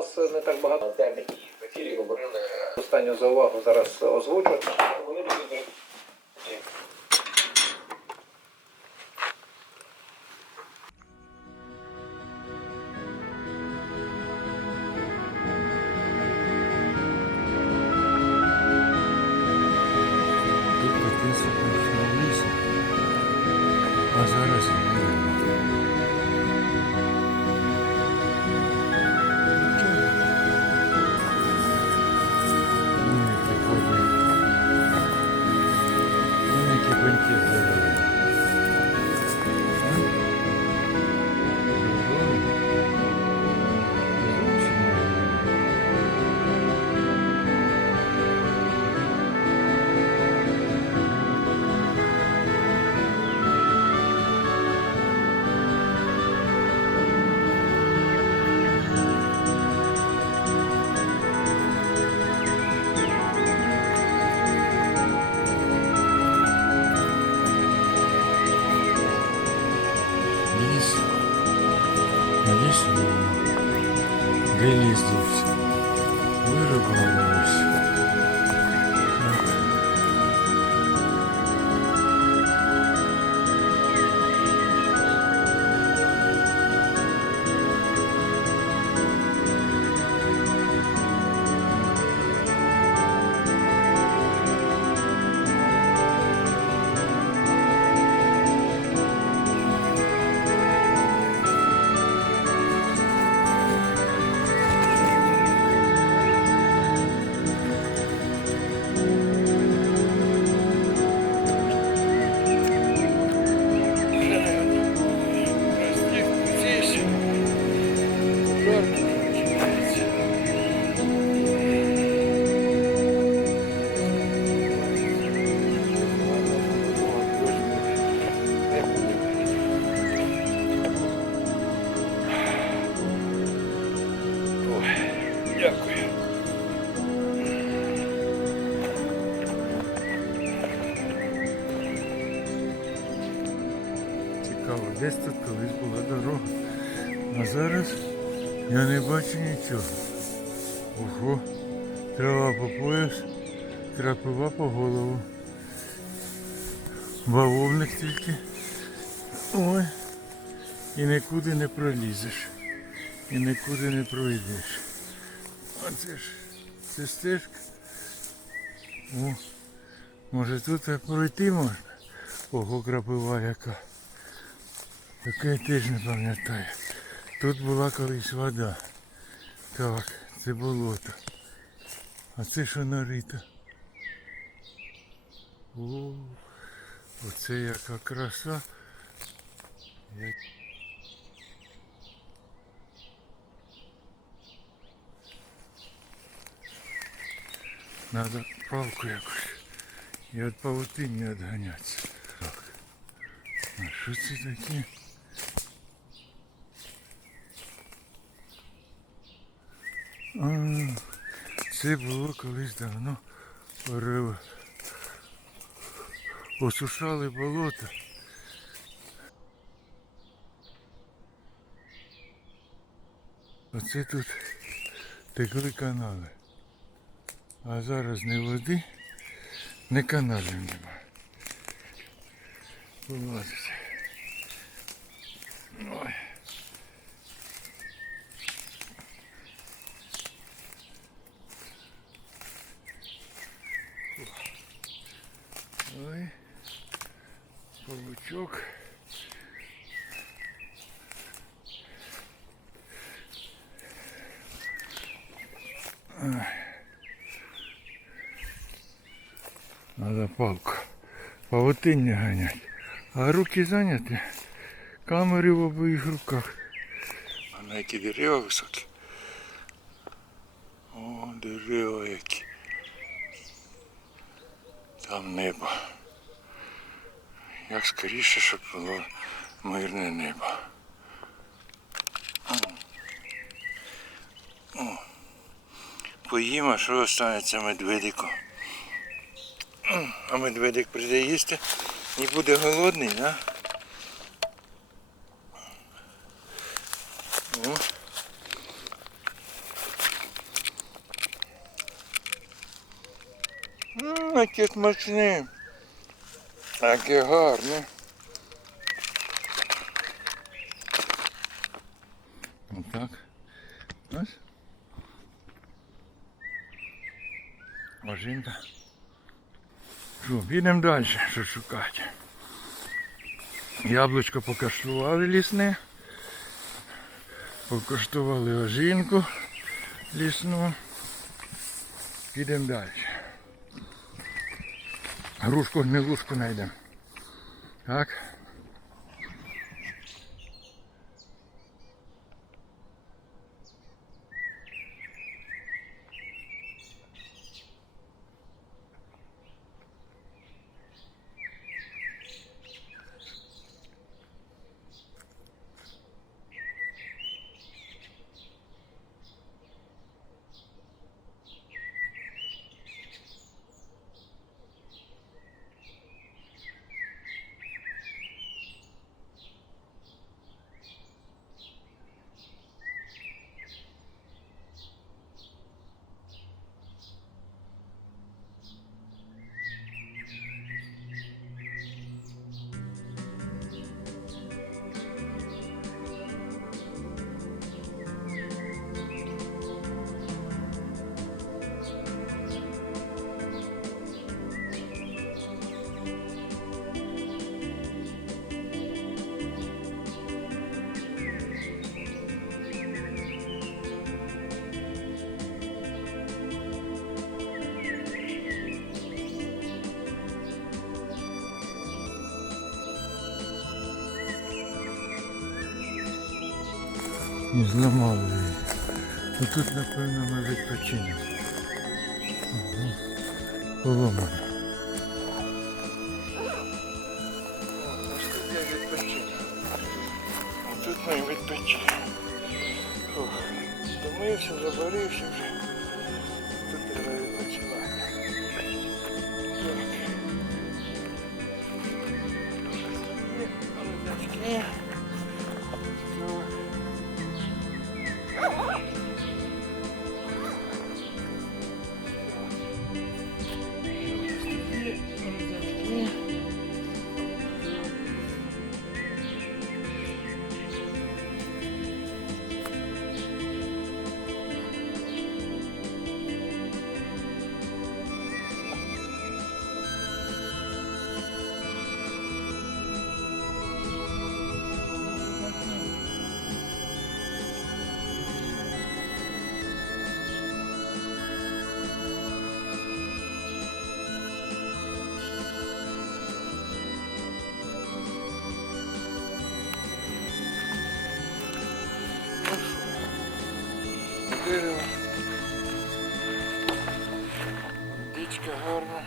нас не так багато техніки в ефірі говорили. Останню заувагу зараз озвучу. Вони А ліс немає. Де ліс дівся? Вирубали десь тут колись була дорога. А зараз я не бачу нічого. Ого, трава по пояс, крапива по голову. Бавовник тільки. Ой. І нікуди не пролізеш. І нікуди не пройдеш. Оце ж це стежка. О, може тут пройти можна? Ого, крапива яка. Таке теж не пам'ятаю. Тут була колись вода. Так, це болото. А це що нарито? О, оце яка краса. Я... Надо палку якусь. І від павутиння відганятися. Так. А що це таке? Це було колись давно орело. Осушали болото. Оце тут текли канали. А зараз не води, не каналів нема. Вилазить. Ой. Ой. Павучок. Надо палку. Павутиння ганять. А руки зайняті. Камери в обоїх руках. А на які дерева високі. О, дерева які. Там небо як скоріше, щоб було мирне небо. О. Поїмо, що останеться медведику. А медведик прийде їсти і буде голодний, да? О. М -м. Яке гарне. Отак. Ось. Ожинка. Підемо далі, що шукати. Яблучко покаштували лісне. Покоштували ожинку лісну. Підемо далі. Грушку гнилушку знайдемо. Так. І зламали її. Ну тут, напевно, ми відпочинемо. Угу. Поломано. Тут. Ми відпочинемо. Фух. Втомився, заборився вже. Дичка гарна.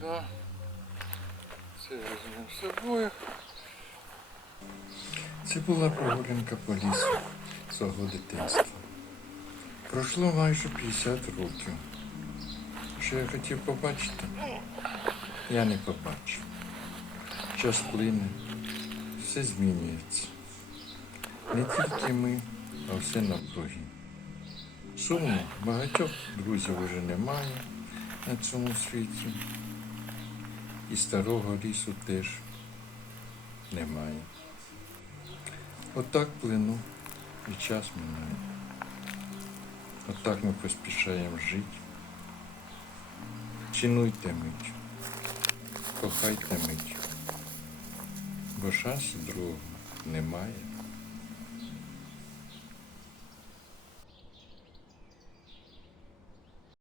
Да. Це візьмемо з собою. Це була прогулянка по лісу свого дитинства. Пройшло майже 50 років. Що я хотів побачити, я не побачив. Час плине, все змінюється. Не тільки ми, а все навкруги. Сумно, багатьох друзів уже немає на цьому світі. І старого лісу теж немає. Отак плину і час минає. Отак ми поспішаємо жити. Цінуйте мить, кохайте мить, бо шансу другого немає.